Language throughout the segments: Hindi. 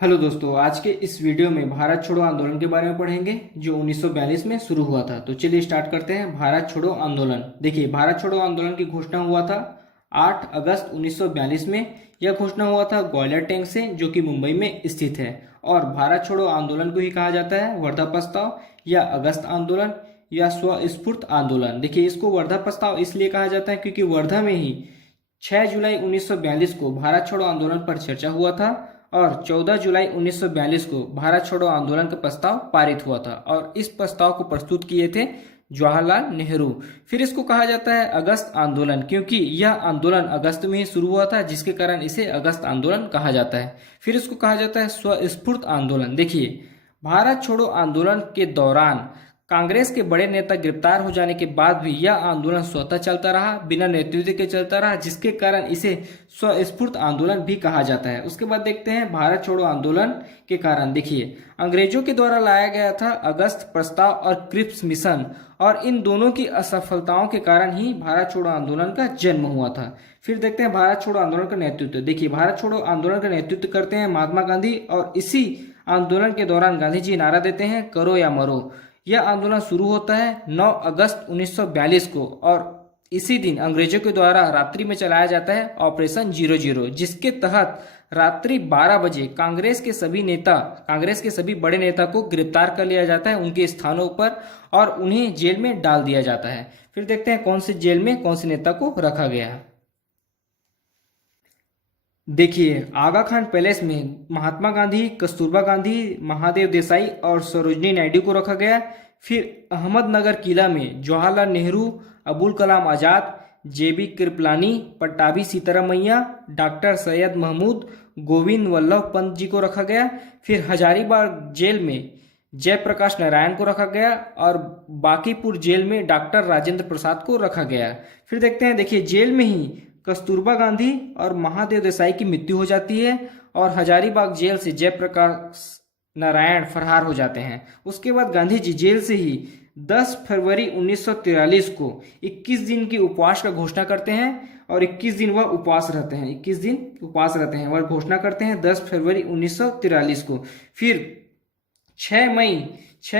हेलो दोस्तों, आज के इस वीडियो में भारत छोड़ो आंदोलन के बारे में पढ़ेंगे जो 1942 में शुरू हुआ था। तो चलिए स्टार्ट करते हैं। भारत छोड़ो आंदोलन। देखिए, भारत छोड़ो आंदोलन की घोषणा हुआ था 8 अगस्त 1942 में। यह घोषणा हुआ था ग्वालियर टैंक से, जो कि मुंबई में स्थित है। और भारत छोड़ो आंदोलन को ही कहा जाता है वर्धा प्रस्ताव या अगस्त आंदोलन या स्वस्फूर्त आंदोलन। देखिए, इसको वर्धा प्रस्ताव इसलिए कहा जाता है क्योंकि वर्धा में ही 6 जुलाई 1942 को भारत छोड़ो आंदोलन पर चर्चा हुआ था और 14 जुलाई 1942 को भारत छोड़ो आंदोलन का प्रस्ताव पारित हुआ था और इस प्रस्ताव को प्रस्तुत किए थे जवाहरलाल नेहरू। फिर इसको कहा जाता है अगस्त आंदोलन क्योंकि यह आंदोलन अगस्त में ही शुरू हुआ था, जिसके कारण इसे अगस्त आंदोलन कहा जाता है। फिर इसको कहा जाता है स्वस्फूर्त आंदोलन। देखिए, भारत छोड़ो आंदोलन के दौरान कांग्रेस के बड़े नेता गिरफ्तार हो जाने के बाद भी यह आंदोलन स्वतः चलता रहा, बिना नेतृत्व के चलता रहा, जिसके कारण इसे स्वस्फूर्त आंदोलन भी कहा जाता है। उसके बाद देखते हैं भारत छोड़ो आंदोलन के कारण। देखिए, अंग्रेजों के द्वारा लाया गया था अगस्त प्रस्ताव और क्रिप्स मिशन, और इन दोनों की असफलताओं के कारण ही भारत छोड़ो आंदोलन का जन्म हुआ था। फिर देखते हैं भारत छोड़ो आंदोलन का नेतृत्व। देखिए, भारत छोड़ो आंदोलन का नेतृत्व करते हैं महात्मा गांधी, और इसी आंदोलन के दौरान गांधी जी नारा देते हैं करो या मरो। यह आंदोलन शुरू होता है 9 अगस्त 1942 को, और इसी दिन अंग्रेजों के द्वारा रात्रि में चलाया जाता है ऑपरेशन 00, जिसके तहत रात्रि 12 बजे कांग्रेस के सभी बड़े नेता को गिरफ्तार कर लिया जाता है उनके स्थानों पर, और उन्हें जेल में डाल दिया जाता है। फिर देखते हैं कौन से जेल में कौन से नेता को रखा गया है। देखिए, आगा खान पैलेस में महात्मा गांधी, कस्तूरबा गांधी, महादेव देसाई और सरोजनी नायडू को रखा गया। फिर अहमदनगर किला में जवाहरलाल नेहरू, अबुल कलाम आजाद, जेबी कृपलानी, पट्टाभी सीतारामैया, डॉक्टर सैयद महमूद, गोविंद वल्लभ पंत जी को रखा गया। फिर हजारीबाग जेल में जयप्रकाश नारायण को रखा गया, और बांकीपुर जेल में डॉक्टर राजेंद्र प्रसाद को रखा गया। फिर देखते हैं, देखिए, जेल में ही कस्तूरबा गांधी और महादेव देसाई की मृत्यु हो जाती है, और हजारीबाग जेल से जयप्रकाश नारायण फरार हो जाते हैं। उसके बाद गांधी जी जेल से ही 10 फरवरी 1943 को 21 दिन की उपवास का घोषणा करते हैं, और 21 दिन वह उपवास रहते हैं। 21 दिन उपवास रहते हैं, वह घोषणा करते हैं 10 फरवरी 1943 को। फिर 6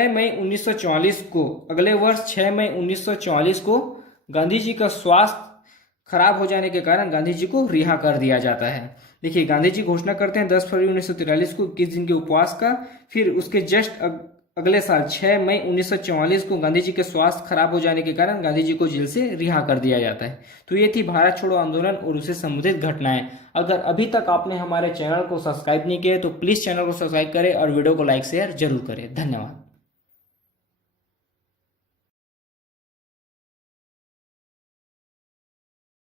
मई 1944 को, अगले वर्ष 6 मई 1944 को गांधी जी का स्वास्थ्य खराब हो जाने के कारण गांधी जी को रिहा कर दिया जाता है। देखिए, गांधी जी घोषणा करते हैं 10 फरवरी 1943 को 21 दिन के उपवास का। फिर उसके जस्ट अगले साल 6 मई 1944 को गांधी जी के स्वास्थ्य खराब हो जाने के कारण गांधी जी को जेल से रिहा कर दिया जाता है। तो ये थी भारत छोड़ो आंदोलन और उससे संबंधित घटनाएं। अगर अभी तक आपने हमारे चैनल को सब्सक्राइब नहीं किया तो प्लीज चैनल को सब्सक्राइब करें और वीडियो को लाइक शेयर जरूर करें। धन्यवाद।